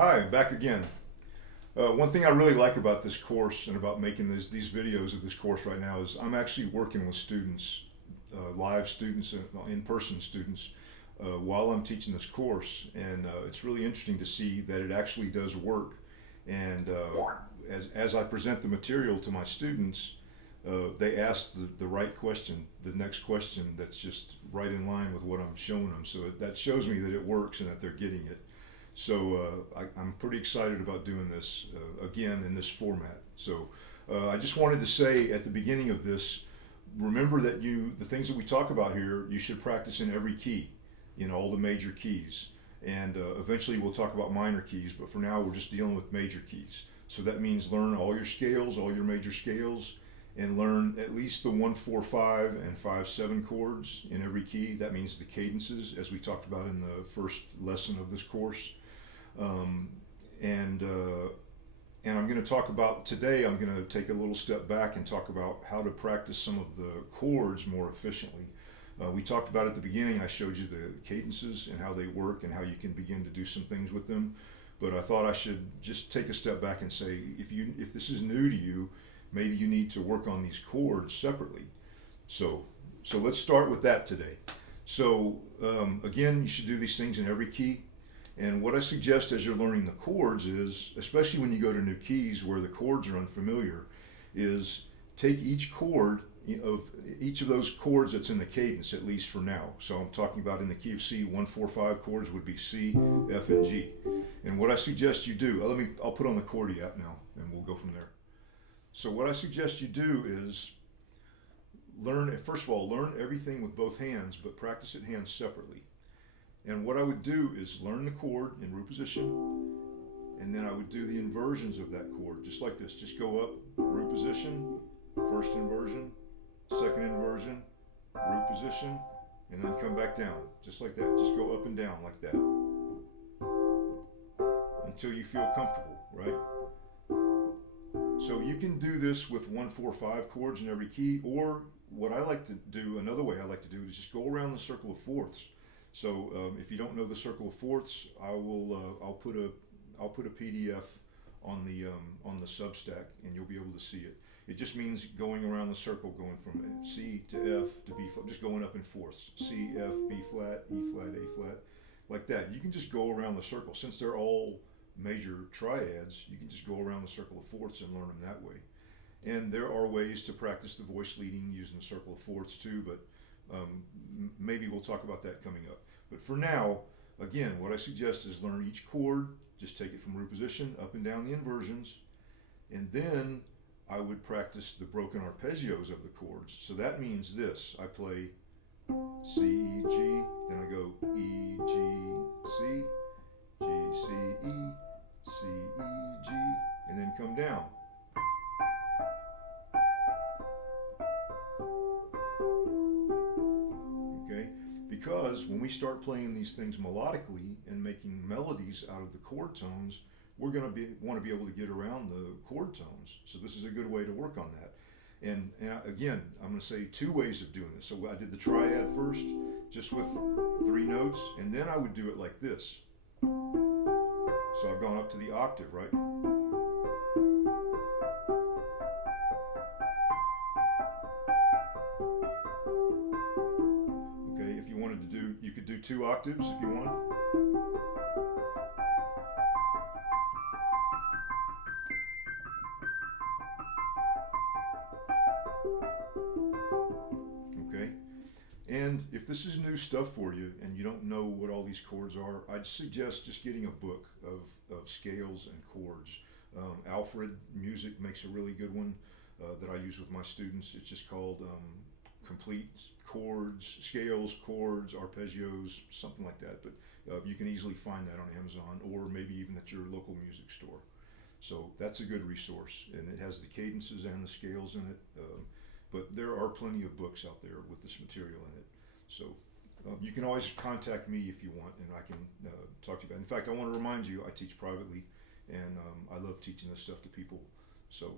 Hi, back again. One thing I really like about this course and about making these videos of this course right now is I'm actually working with students, live students, in-person students, while I'm teaching this course, and it's really interesting to see that it actually does work. And as I present the material to my students, they ask the right question, the next question that's just right in line with what I'm showing them. So that shows me that it works and that they're getting it. So I'm pretty excited about doing this again in this format. So I just wanted to say at the beginning of this, remember that the things that we talk about here, you should practice in every key, in all the major keys. And eventually we'll talk about minor keys, but for now we're just dealing with major keys. So that means learn all your scales, all your major scales, and learn at least the 1-4-5 and 5-7 chords in every key. That means the cadences, as we talked about in the first lesson of this course. Um, and uh, and I'm going to talk about today. I'm going to take a little step back and talk about how to practice some of the chords more efficiently. We talked about at the beginning. I showed you the cadences and how they work and how you can begin to do some things with them. But I thought I should just take a step back and say, if this is new to you, maybe you need to work on these chords separately. So so let's start with that today. So again, you should do these things in every key. And what I suggest as you're learning the chords is, especially when you go to new keys where the chords are unfamiliar, is take each chord of each of those chords that's in the cadence, at least for now. So I'm talking about in the key of C, 1-4-5 chords would be C, F, and G. And what I suggest you do, I'll put on the chordy app now, and we'll go from there. So what I suggest you do is first of all, learn everything with both hands, but practice it hands separately. And what I would do is learn the chord in root position, and then I would do the inversions of that chord, just like this. Just go up, root position, first inversion, second inversion, root position, and then come back down, just like that. Just go up and down like that until you feel comfortable, right? So you can do this with 1-4-5 chords in every key, or what I like to do, another way I like to do it is just go around the circle of fourths. So if you don't know the circle of fourths, I'll put a PDF on the Substack, and you'll be able to see it. It just means going around the circle, going from C to F to B flat, just going up in fourths. C, F, B flat, E flat, A flat, like that. You can just go around the circle. Since they're all major triads, you can just go around the circle of fourths and learn them that way. And there are ways to practice the voice leading using the circle of fourths too, but maybe we'll talk about that coming up. But for now, again, what I suggest is learn each chord, just take it from root position, up and down the inversions, and then I would practice the broken arpeggios of the chords. So that means this: I play C, E, G, then I go E, G, C, G, C, E, C, E, G, and then come down. Okay? Because when we start playing these things melodically and making melodies out of the chord tones, we're going to want to be able to get around the chord tones. So this is a good way to work on that. And again, I'm going to say two ways of doing this. So I did the triad first, just with 3 notes, and then I would do it like this. So I've gone up to the octave, right? Okay, if you wanted to do, you could do 2 octaves if you wanted. Okay, and if this is new stuff for you and you don't know what all these chords are, I'd suggest just getting a book of scales and chords. Alfred Music makes a really good one that I use with my students. It's just called Complete Chords, Scales, Chords, Arpeggios, something like that. But you can easily find that on Amazon or maybe even at your local music store. So that's a good resource, and it has the cadences and the scales in it. But there are plenty of books out there with this material in it. So you can always contact me if you want, and I can talk to you about it. In fact, I want to remind you, I teach privately, and I love teaching this stuff to people. So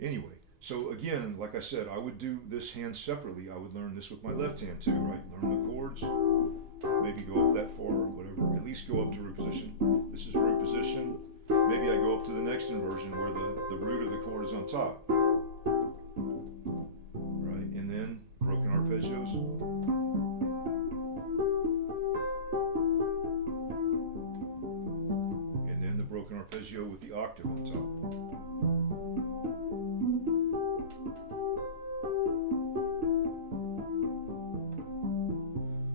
anyway, so again, like I said, I would do this hand separately. I would learn this with my left hand too, right? Learn the chords, maybe go up that far or whatever. At least go up to root position. This is root position. up to the next inversion where the root of the chord is on top. Right? And then broken arpeggios. And then the broken arpeggio with the octave on top.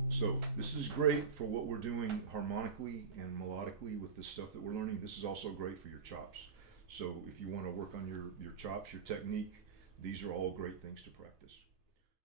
So this is great for what we're doing harmonically and melodically with the stuff that we're learning. This is also great for your chops. So if you want to work on your chops, your technique, these are all great things to practice.